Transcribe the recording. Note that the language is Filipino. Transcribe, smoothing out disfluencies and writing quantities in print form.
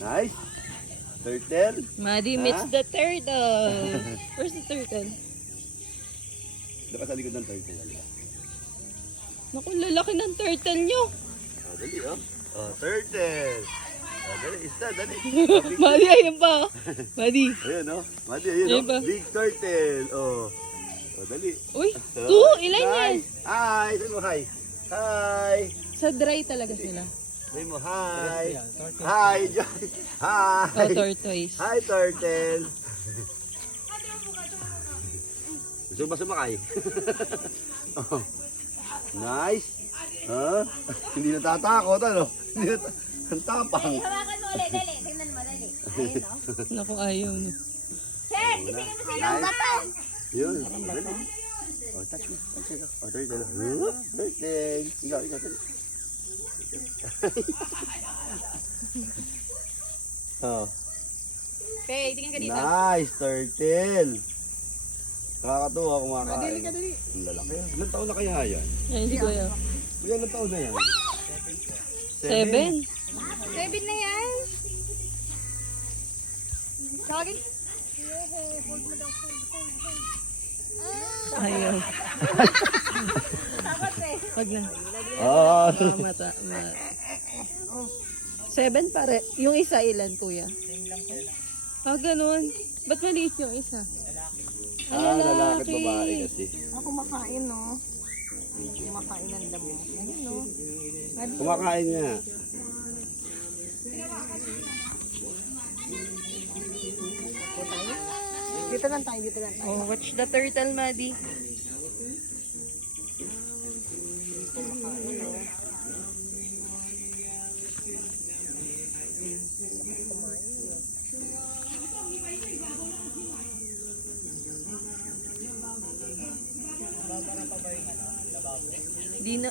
Nice. Turtle. Maddie Ha? meets the turtle. Where's the turtle? Dapat sa likod ng turtle. Halika. Naku, lalaki ng turtle nyo. Oh, dali oh. Oh, turtle. Oh, dali, isa, dali. Maddie, ayun pa. Maddie. Ayun oh. Madi, ayun Ayun ba? oh. Big turtle. Oh. Oh, dali. Uy, Oh, ilan yan? nice. Hi, sabi mo hi. Hi. Sa dry talaga sila. Sabi mo hi. Hi, Joy. Hi. Oh, tortoise. Hi, turtle. Gusto mo ba sumakay? Oh. Nice. Huh? Hindi natatakot, ano? Hindi ang tapang. Hawakan mo ulit, dali. Tingnan mo, dali. Ayun, no? Naku, ayaw no. Sir, isingin mo sila ang bato. Yun. Dali. Oh, touch me. Touch me. Oh, turtle. Huh? Turtle. Ikaw, dali. Oh. Okay, tingin ka dito. Nice, turtle. Nakakatuwa kumakain. Dali ka, dali. Ang lalaki. Ilang taon na kaya yan? Ay, hindi ko yan. Kuya, ilang taon na yan? 7. 7 na yan. Tawagin. Ayaw. Takot eh. Wag na. Oh. Mata. 7 pare. Yung isa ilan, kuya? Ah, ganun. Ba't maliit yung isa? Lalaki at babae kasi. Ako kumakain, no? Kumakain ng damo. Ayun, no? Kumakain nga. Dito lang tayo, dito lang tayo. Oh, watch the turtle, Maddie. Di na.